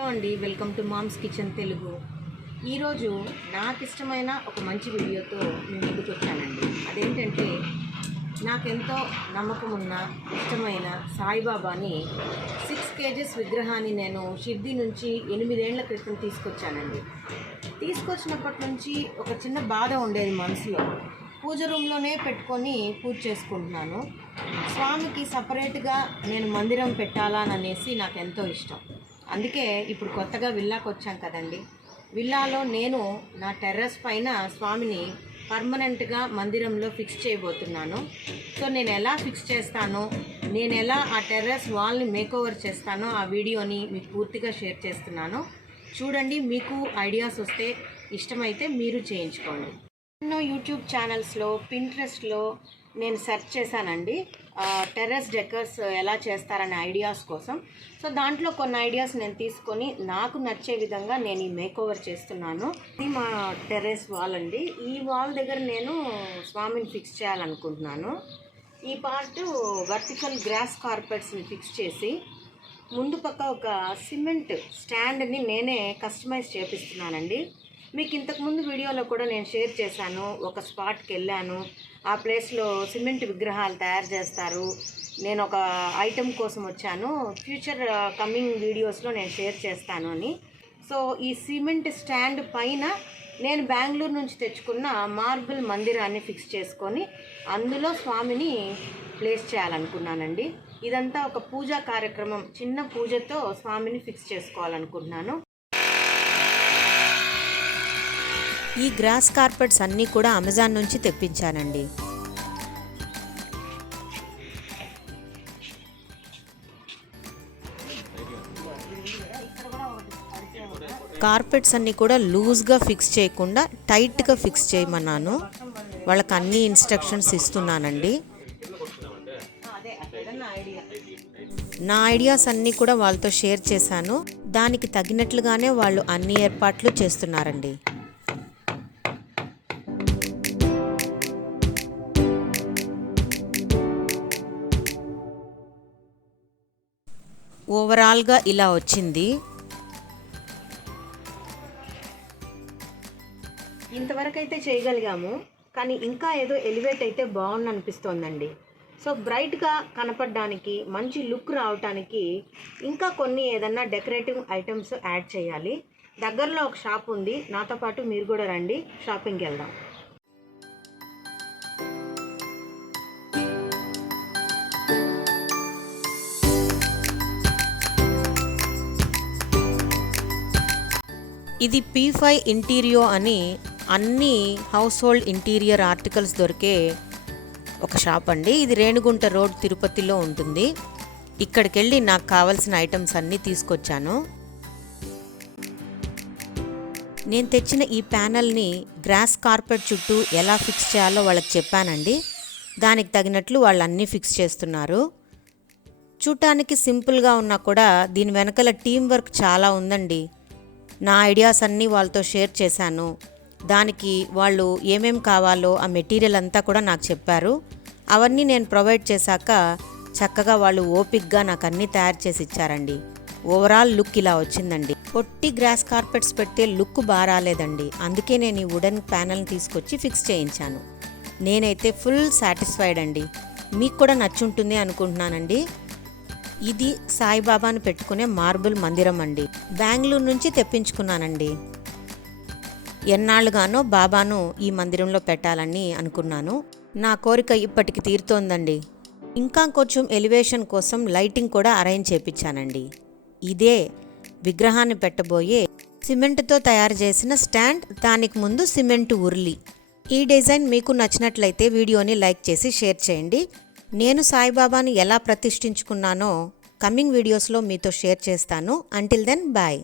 Hello అండి, welcome to mom's kitchen Telugu. ఈరోజు నాకు ఇష్టమైన ఒక మంచి వీడియోతో నేను ముందుకు వచ్చానండి. అదేంటంటే నాకెంతో నమ్మకం ఉన్న ఇష్టమైన సాయిబాబాని 6 kgs విగ్రహాన్ని నేను షిర్డీ నుంచి 8 ఏళ్ల క్రితం తీసుకొచ్చానండి. తీసుకొచ్చినప్పటి నుంచి ఒక చిన్న బాధ ఉండేది మనసులో. పూజ రూమ్లోనే పెట్టుకొని పూజ చేసుకుంటున్నాను. స్వామికి సపరేట్గా నేను మందిరం పెట్టాలా అని అనేసి నాకు ఎంతో ఇష్టం. అందుకే ఇప్పుడు కొత్తగా విల్లాకి వచ్చాం కదండి. విల్లాలో నేను నా టెర్రస్ పైన స్వామిని పర్మనెంట్గా మందిరంలో ఫిక్స్ చేయబోతున్నాను. సో నేను ఎలా ఫిక్స్ చేస్తానో, నేను ఎలా ఆ టెర్రస్ వాల్ని మేకోవర్ చేస్తానో ఆ వీడియోని మీకు పూర్తిగా షేర్ చేస్తున్నాను. చూడండి, మీకు ఐడియాస్ వస్తే ఇష్టమైతే మీరు చేయించుకోండి. ఎన్నో యూట్యూబ్ ఛానల్స్లో, పింట్రెస్ట్లో నేను సెర్చ్ చేశానండి టెర్రస్ డెకర్స్ ఎలా చేస్తారనే ఐడియాస్ కోసం. సో దాంట్లో కొన్ని ఐడియాస్ నేను తీసుకొని నాకు నచ్చే విధంగా నేను ఈ మేకోవర్ చేస్తున్నాను. ఇది మా టెర్రస్ వాల్ అండి. ఈ వాల్ దగ్గర నేను స్వామిని ఫిక్స్ చేయాలనుకుంటున్నాను. ఈ పార్ట్ వర్టికల్ గ్రాస్ కార్పెట్స్ని ఫిక్స్ చేసి ముందు పక్క ఒక సిమెంట్ స్టాండ్ని నేనే కస్టమైజ్ చేపిస్తున్నానండి. మీకు ఇంతకుముందు వీడియోలో కూడా నేను షేర్ చేశాను. ఒక స్పాట్కి వెళ్ళాను, ఆ ప్లేస్లో సిమెంట్ విగ్రహాలు తయారు చేస్తారు, నేను ఒక ఐటెం కోసం వచ్చాను, ఫ్యూచర్ కమింగ్ వీడియోస్లో నేను షేర్ చేస్తాను అని. సో ఈ సిమెంట్ స్టాండ్ పైన నేను బెంగళూరు నుంచి తెచ్చుకున్న మార్బుల్ మందిరాన్ని ఫిక్స్ చేసుకొని అందులో స్వామిని ప్లేస్ చేయాలనుకున్నానండి. ఇదంతా ఒక పూజా కార్యక్రమం, చిన్న పూజతో స్వామిని ఫిక్స్ చేసుకోవాలనుకుంటున్నాను. ఈ గ్రాస్ కార్పెట్స్ అన్నీ కూడా అమెజాన్ నుంచి తెప్పించానండి. కార్పెట్స్ అన్నీ కూడా లూజ్గా ఫిక్స్ చేయకుండా టైట్గా ఫిక్స్ చేయమన్నాను. వాళ్ళకి అన్ని ఇన్స్ట్రక్షన్స్ ఇస్తున్నానండి. నా ఐడియాస్ అన్నీ కూడా వాళ్ళతో షేర్ చేశాను. దానికి తగినట్లుగానే వాళ్ళు అన్ని ఏర్పాట్లు చేస్తున్నారండి. ఓవరాల్గా ఇలా వచ్చింది. ఇంతవరకు అయితే చేయగలిగాము, కానీ ఇంకా ఏదో ఎలివేట్ అయితే బాగుంది అనిపిస్తోందండి. సో బ్రైట్గా కనపడడానికి, మంచి లుక్ రావడానికి ఇంకా కొన్ని ఏదన్నా డెకరేటివ్ ఐటమ్స్ యాడ్ చేయాలి. దగ్గరలో ఒక షాప్ ఉంది, నాతో పాటు మీరు కూడా రండి, షాపింగ్కి వెళ్దాం. ఇది P5 ఇంటీరియో అని అన్ని హౌస్ హోల్డ్ ఇంటీరియర్ ఆర్టికల్స్ దొరికే ఒక షాప్ అండి. ఇది రేణిగుంట రోడ్, తిరుపతిలో ఉంటుంది. ఇక్కడికి వెళ్ళి నాకు కావాల్సిన ఐటమ్స్ అన్నీ తీసుకొచ్చాను. నేను తెచ్చిన ఈ ప్యానల్ని గ్రాస్ కార్పెట్ చుట్టూ ఎలా ఫిక్స్ చేయాలో వాళ్ళకి చెప్పానండి. దానికి తగినట్లు వాళ్ళు అన్నీ ఫిక్స్ చేస్తున్నారు. చూడటానికి సింపుల్గా ఉన్నా కూడా దీని వెనకాల టీం వర్క్ చాలా ఉందండి. నా ఐడియాస్ అన్నీ వాళ్ళతో షేర్ చేశాను. దానికి వాళ్ళు ఏమేం కావాలో ఆ మెటీరియల్ అంతా కూడా నాకు చెప్పారు. అవన్నీ నేను ప్రొవైడ్ చేశాక చక్కగా వాళ్ళు ఓపిక్గా నాకు అన్నీ తయారు చేసి ఇచ్చారండి. ఓవరాల్ లుక్ ఇలా వచ్చిందండి. పొట్టి గ్రాస్ కార్పెట్స్ పెడితే లుక్ బాగా రాలేదండి. అందుకే నేను ఈ వుడెన్ ప్యానల్ని తీసుకొచ్చి ఫిక్స్ చేయించాను. నేనైతే ఫుల్ సాటిస్ఫైడ్ అండి. మీకు కూడా నచ్చుంటుంది అనుకుంటున్నానండి. ఇది సాయిబాబాను పెట్టుకునే మార్బుల్ మందిరం అండి. బెంగళూరు నుంచి తెప్పించుకున్నానండి. ఎన్నాళ్ళుగానో బాబాను ఈ మందిరంలో పెట్టాలని అనుకున్నాను. నా కోరిక ఇప్పటికి తీరుతోందండి. ఇంకా కొంచెం ఎలివేషన్ కోసం లైటింగ్ కూడా అరేంజ్ చేపించానండి. ఇదే విగ్రహాన్ని పెట్టబోయే సిమెంట్తో తయారు చేసిన స్టాండ్, దానికి ముందు సిమెంట్ ఉర్లి. ఈ డిజైన్ మీకు నచ్చినట్లయితే వీడియోని లైక్ చేసి షేర్ చేయండి. నేను సాయిబాబాను ఎలా ప్రతిష్ఠించుకున్నానో కమింగ్ వీడియోస్లో మీతో షేర్ చేస్తాను. Until then bye.